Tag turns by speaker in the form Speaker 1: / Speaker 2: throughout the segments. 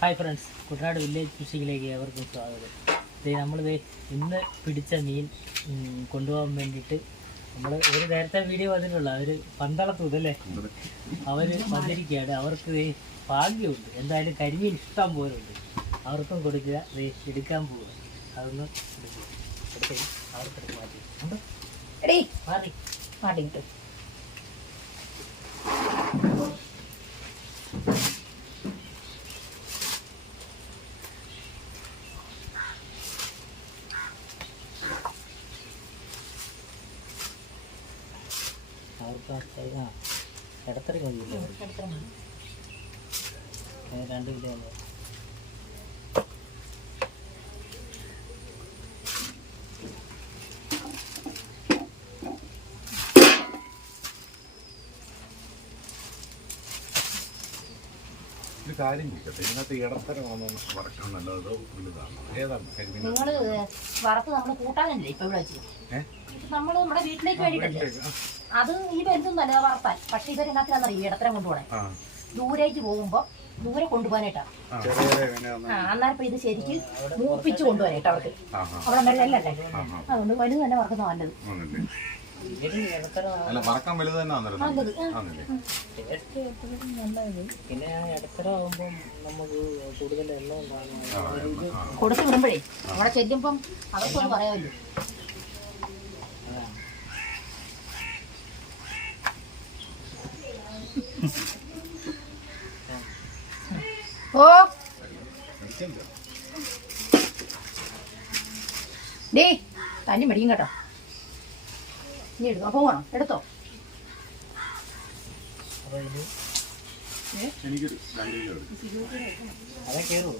Speaker 1: Hi friends Kuttanad village ഫിഷിങ്ങിലേക്ക് ഏവർക്കും സ്വാഗതം. ദേ നമ്മളിത് ഇന്ന് പിടിച്ച മീൻ കൊണ്ടുപോകാൻ വേണ്ടിയിട്ട് നമ്മൾ ഒരു നേരത്തെ വീഡിയോ വന്നിട്ടുള്ള. അവർ പന്തളത്തു അല്ലേ? അവർ വന്നിരിക്കുകയാണ്. അവർക്ക് ഭാഗ്യമുണ്ട്. എന്തായാലും കരിമീൻ ഇഷ്ടം പോലെ ഉണ്ട്. അവർക്കും കൊടുക്കുക. എടുക്കാൻ പോവുക. അതൊന്ന് എടുക്കുക അവർക്ക് മാറ്റി?
Speaker 2: എടീ.
Speaker 1: മാറി.
Speaker 2: മാട്ടിട്ട്
Speaker 1: അവർക്ക് ആ സൈ- ആ ഇടത്തറി കഴിയില്ല. രണ്ട് കിലോ
Speaker 3: ഒരു കാര്യം ചോദിക്കട്ടെ? ഇതിനകത്ത് ഇടത്തരമാണോ വറക്കാൻ നല്ലതോ വലുതാണോ ഏതാണ് കരിമീൻ?
Speaker 2: വറുത്ത് നമ്മൾ കൂട്ടാനല്ലേ ഇപ്പൊ ഇവിടെ? നമ്മൾ നമ്മുടെ വീട്ടിലേക്ക് വേണ്ടിട്ടല്ലേ അത് ഈ ബന്ധം നല്ല വളർത്താൻ പക്ഷെ ഇവരെന്നാത്തിനാന്നറിയോ ഇടത്തരം കൊണ്ടുപോകണേ ദൂരേക്ക് പോകുമ്പോ ദൂരെ കൊണ്ടുപോകാനായിട്ടാ. അന്നേരം ഇപ്പൊ ഇത് ശരിക്ക് മൂപ്പിച്ചു കൊണ്ടുപോകാനായിട്ട് അവർക്ക്. അവിടെ
Speaker 3: ആ
Speaker 2: അതുകൊണ്ട് വലുത് തന്നെ വറക്കുന്ന നല്ലത്.
Speaker 3: അല്ല വറക്കാൻ വലുത് തന്നെ
Speaker 1: പിന്നെ നമുക്ക് കൂടുതൽ
Speaker 2: കൊടുത്തു വിടുമ്പോഴേ അവിടെ ചെല്ലുമ്പം അവർക്കൊന്നും പറയാമല്ലോ ഓ. ഡേ തന്നി മടിയും കേട്ടോ. നീ എടുത്തോ? എടുത്തോ?
Speaker 1: അപ്പോൾ?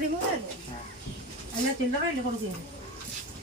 Speaker 4: റിമൂവ് അല്ലേ അല്ല. ചില്ലറയില്ല കൊടുക്കുന്നത്?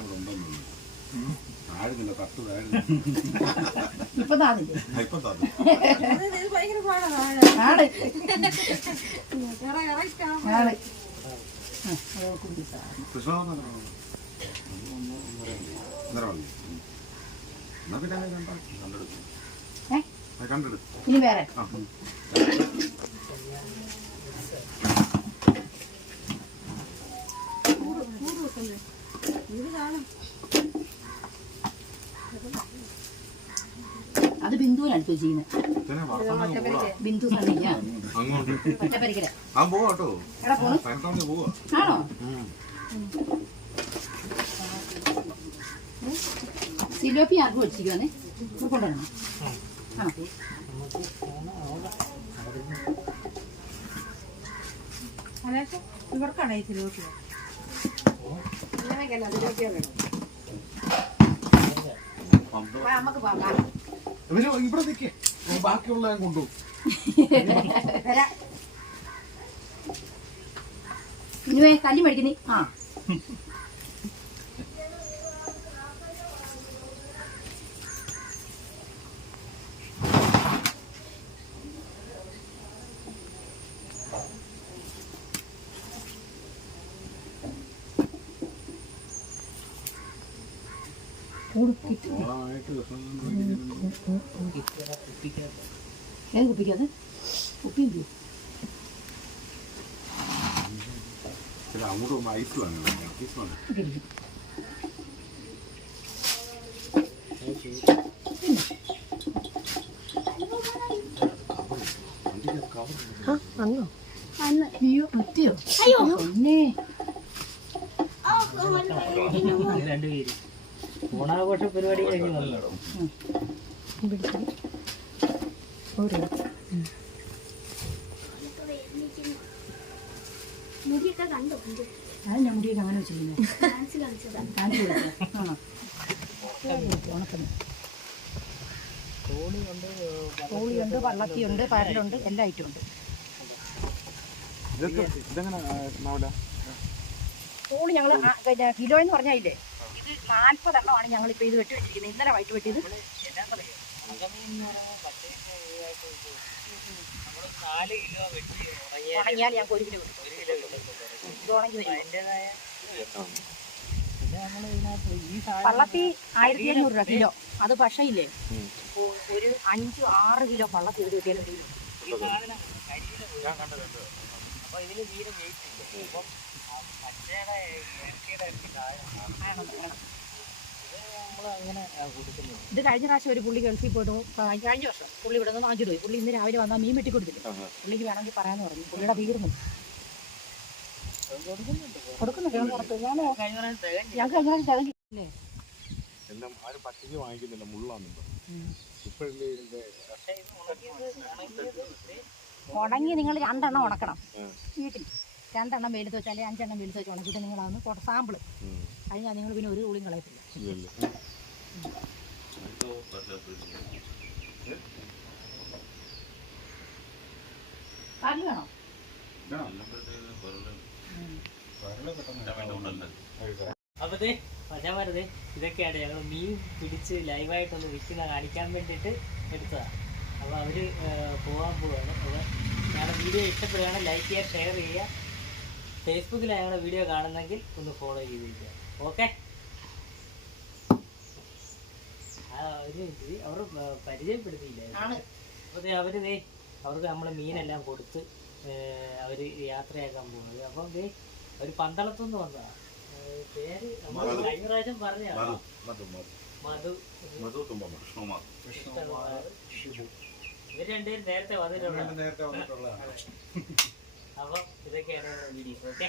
Speaker 3: അവിടെ ഉണ്ടെന്ന്. താഴുന്നില്ല തട്ട് താഴുന്നില്ല
Speaker 2: ഇപ്പൊ താന്നില്ലേ?
Speaker 3: ഇപ്പം തന്നു. മതി എന്നാ പിന്നെ അത് രണ്ടാ കണ്ടെടുക്കും
Speaker 2: ഏ?
Speaker 3: അത് കണ്ടെടുക്കും
Speaker 2: ഇനി വേറെ
Speaker 3: ആ ഉം.
Speaker 4: ഈ കാണും
Speaker 2: അത് ഞാൻ
Speaker 3: ഇതിനെ വറുത്തങ്ങ് പോവാ.
Speaker 2: ബിന്ദു സണ്ണില്ല
Speaker 3: അങ്ങോട്ട്
Speaker 2: പച്ചപ്പരിക്കല
Speaker 3: ആ പോവാ കേട്ടോ
Speaker 2: എടാ പോണ്
Speaker 3: പനത്തോണ്ട് പോവാ
Speaker 2: ആണോ
Speaker 3: ഉം.
Speaker 2: സിലോപ്പി ആർക്കും വെച്ചിരിക്കുവാന്നേ കൊണ്ടുവരണം ആ
Speaker 1: നമുക്ക് ആണ് അവിടെ അവിടെ
Speaker 4: അല്ലാതെ ഇവർക്കാണ് ഈ സിലോട്ട്
Speaker 3: പന്തളം.
Speaker 2: നമുക്ക് പോകാം
Speaker 3: ഇവർ ഇവിടെ നിൽക്കേ ബാക്കിയുള്ള ഞാൻ കൊണ്ടുപോകും
Speaker 2: ഇനിവേ കല്ലി മേടിക്കുന്നേ ആ
Speaker 3: ഓണമായിട്ട് കൃഷ്ണൻ
Speaker 1: കിറ്റിയുടെ കുപ്പിക്കകത്ത്
Speaker 2: ഏത് കുപ്പിക്കത് കുപ്പി എന്ത്
Speaker 3: ചില അങ്ങോട്ട് പോകുമ്പോൾ ഐസ് വാങ്ങണം ഐസ് വാങ്ങണം
Speaker 2: ഇട്ടിരിക്കും
Speaker 1: അത് ചെയ്ത്
Speaker 3: വണ്ടിക്ക് കവർ
Speaker 2: അന്ന് അയ്യോ പറ്റിയോ അയ്യോ പിന്നെ
Speaker 1: അത് രണ്ടുപേര് ഓണാഘോഷ പരിപാടി കഴിഞ്ഞ് വന്നോ.
Speaker 2: അത് അങ്ങനെ കാണിച്ചു കൊടുക്കാം ആ വള്ളത്തിയുണ്ട് പരലുണ്ട് എല്ലാ ഐറ്റം ഉണ്ട് കോഴി ഞങ്ങൾ കിലോ എന്ന് പറഞ്ഞാലേ ഇത് നാൽപ്പത് എണ്ണമാണ് ഞങ്ങൾ ഇപ്പോൾ ഇത് വെട്ടി വെച്ചിരിക്കുന്നത്. ഇന്നലെ വൈകിട്ട് വെട്ടിയത്. ഉണങ്ങിയാൽ ഞങ്ങൾക്ക് ഒരു കിലോ പള്ളത്തി ആയിരത്തി അഞ്ഞൂറ് രൂപ കിലോ. അത് പക്ഷേ ഇല്ലേ ഒരു അഞ്ച് ആറ് കിലോ പള്ളത്തി ഒരു കിട്ടിയാലും
Speaker 1: ഇതിന് തീരെ വെയിറ്റ് ഇല്ല അപ്പം ഇറക്കിയുടെ. ഇത് നമ്മൾ അങ്ങനെ കൊടുക്കുന്നത്
Speaker 2: ഇത് കഴിഞ്ഞ പ്രാവശ്യം ഒരു പുള്ളി ഗൾഫിൽ പോയിട്ട് കഴിഞ്ഞ വർഷം പുള്ളി ഇവിടെ നിന്ന് വാങ്ങിച്ചു പോയി. പുള്ളി ഇന്ന് രാവിലെ വന്നാൽ മീൻ വെട്ടി കൊടുത്തില്ല? പുള്ളിക്ക് വേണമെങ്കിൽ പറയാന്ന് പറഞ്ഞു. പുള്ളിയുടെ തീർന്നു കൊടുക്കുന്നുണ്ട്.
Speaker 1: തികഞ്ഞു
Speaker 2: ഞങ്ങൾക്ക് കഴിഞ്ഞ പ്രാവശ്യം തികഞ്ഞില്ലേ.
Speaker 3: എല്ലാം ആരും പച്ചയ്ക്ക് വാങ്ങിക്കുന്നില്ല. മുള്ളാന്നുണ്ട് ഇപ്പോഴല്ലേ ഇതിന്റെ
Speaker 2: ഉണങ്ങി നിങ്ങൾ രണ്ടെണ്ണം ഉണക്കണം. വീട്ടിൽ രണ്ടെണ്ണം വെയിലത്ത് വെച്ചാൽ അഞ്ചെണ്ണം വെയിലത്ത് വെച്ച് ഉണക്കിയിട്ട് നിങ്ങൾ അതൊന്ന് കുറച്ച് സാമ്പിൾ കഴിഞ്ഞാൽ നിങ്ങൾ പിന്നെ ഒരു തുള്ളിയും കളയത്തില്ല. പാൽ വേണോ?
Speaker 1: അപ്പൊ ദേ പച്ചമരുത് ഇതൊക്കെയാണ് ഞങ്ങൾ മീൻ പിടിച്ച് ലൈവായിട്ടൊന്ന് വിൽക്കുന്ന കാണിക്കാൻ വേണ്ടിയിട്ട് എടുത്തതാണ് അപ്പോൾ അവർ പോകാൻ പോവുകയാണ് അപ്പോൾ ഞങ്ങളുടെ വീഡിയോ ഇഷ്ടപ്പെടുകയാണെങ്കിൽ ലൈക്ക് ചെയ്യുക ഷെയർ ചെയ്യുക. ഫേസ്ബുക്കിൽ ഞങ്ങളുടെ വീഡിയോ കാണുന്നെങ്കിൽ ഒന്ന് ഫോളോ ചെയ്തിരിക്കുക. ഓക്കെ അവർ പരിചയപ്പെടുത്തിയില്ല? അപ്പോൾ അവർ ദേ അവർക്ക് നമ്മൾ മീനെല്ലാം കൊടുത്ത് അവർ യാത്രയാക്കാൻ പോകുന്നത് അപ്പം ദേ ഒരു പന്തളത്തുനിന്ന് വന്നതാണ്. പേര് നമ്മൾ കഴിഞ്ഞ പ്രാവശ്യം പറഞ്ഞതാണ്.
Speaker 3: മധു. മധു
Speaker 1: മധു.
Speaker 3: മധു. തുമ്പമ്മ വിഷ്ണുമാർ
Speaker 1: കൃഷ്ണകുമാർ ഷിബു ഇവർ രണ്ടുപേരും നേരത്തെ വന്നിട്ടുള്ളതാണ്.
Speaker 3: നേരത്തെ വന്നിട്ടുള്ളതാണ്.
Speaker 1: അപ്പം ഇതൊക്കെയാണ് വീഡിയോ ഓക്കെ